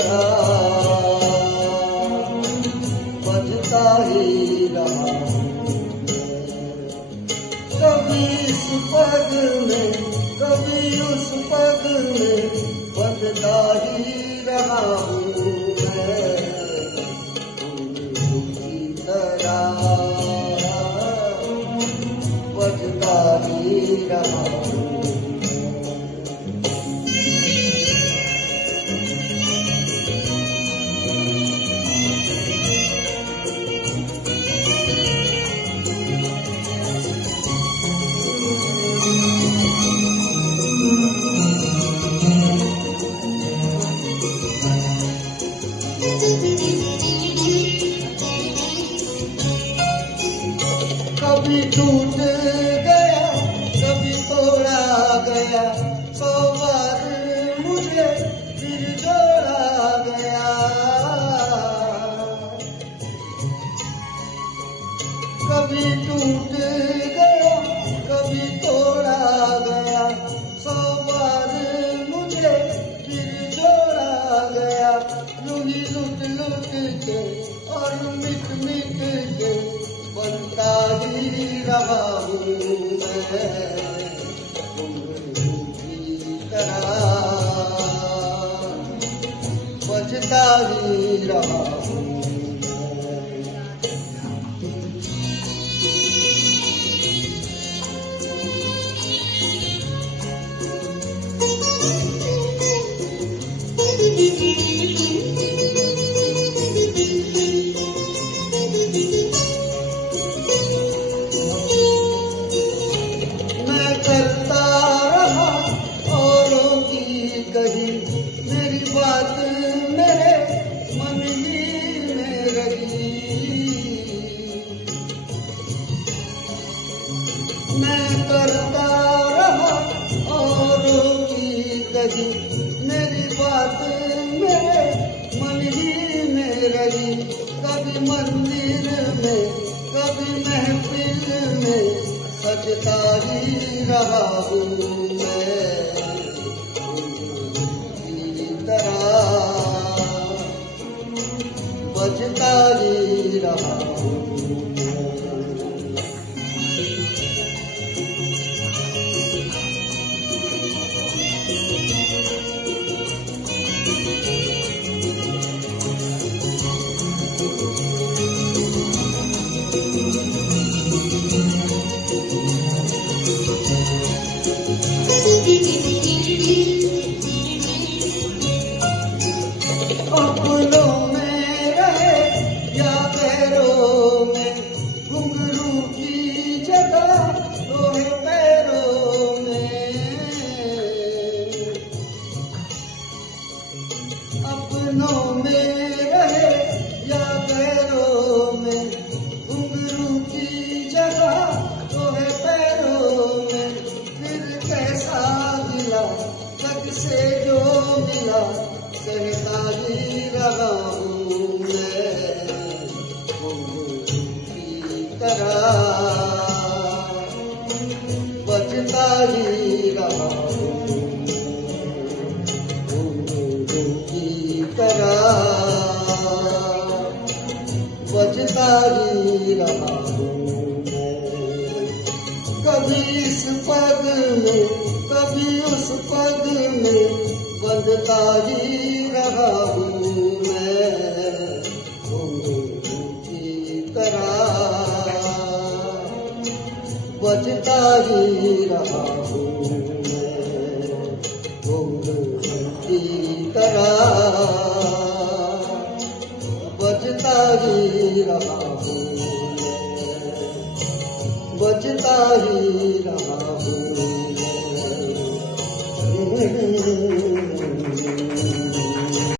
तरह बजता ही रहा हूँ मैं। कभी इस पग में कभी उस पग में बजता ही रहा हूँ मैं। की तरह बजता ही रहा हूँ। कभी टूट गया कभी तोड़ा गया, 100 बार मुझे फिर जोड़ा गया। कभी टूट गया कभी तोड़ा गया, 100 बार मुझे फिर जोड़ा गया। यूं ही लुट लुट के और मिट मिट के बनता ही रहा हूँ मैं। की तरह बजता ही रहा हूँ। कही मेरी बात मेरे मन ही में रही। मैं करता रहा औरों की कही मेरी बात मेरे मन ही में रही। कभी मंदिर में कभी महफिल में सजता ही रहा हूँ मैं। बजता ही रहा हूँ। अपनों में रहे या पैरों में, घुंघरू की जगह रोहे पैरों में। अपनों में रहे या पैरों में, घुंघरू की जगह रोहे पैरों में। फिर कैसा मिला जग से जो मिला, सहता ही रहा हूँ मैं। की तरह बजता ही रहा हूँ। की तरह बजता ही रहा हूँ मैं। कभी इस पग में कभी उस पग में बजता ही रहा हूँ मैं। की तरह बजता ही रहा हूँ मैं। की तरह बजता ही रहा हूँ मैं। बजता ही रहा हूँ मैं।